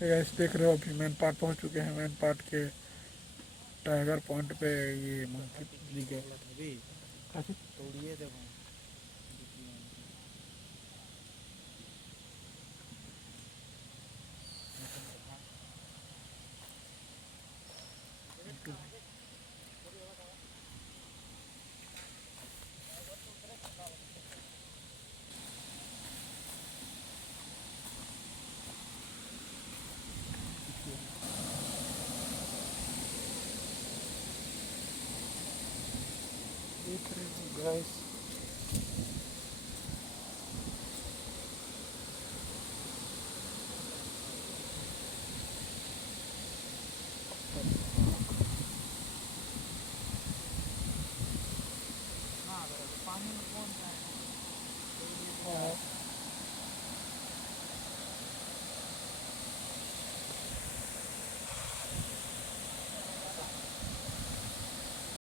गैस देख रहे हो अभी मेन पार्ट पहुंच चुके हैं। मेन पार्ट के टाइगर पॉइंट पे ये मंकी दिखे। तोड़िए देखो। देख रहे हो गाइस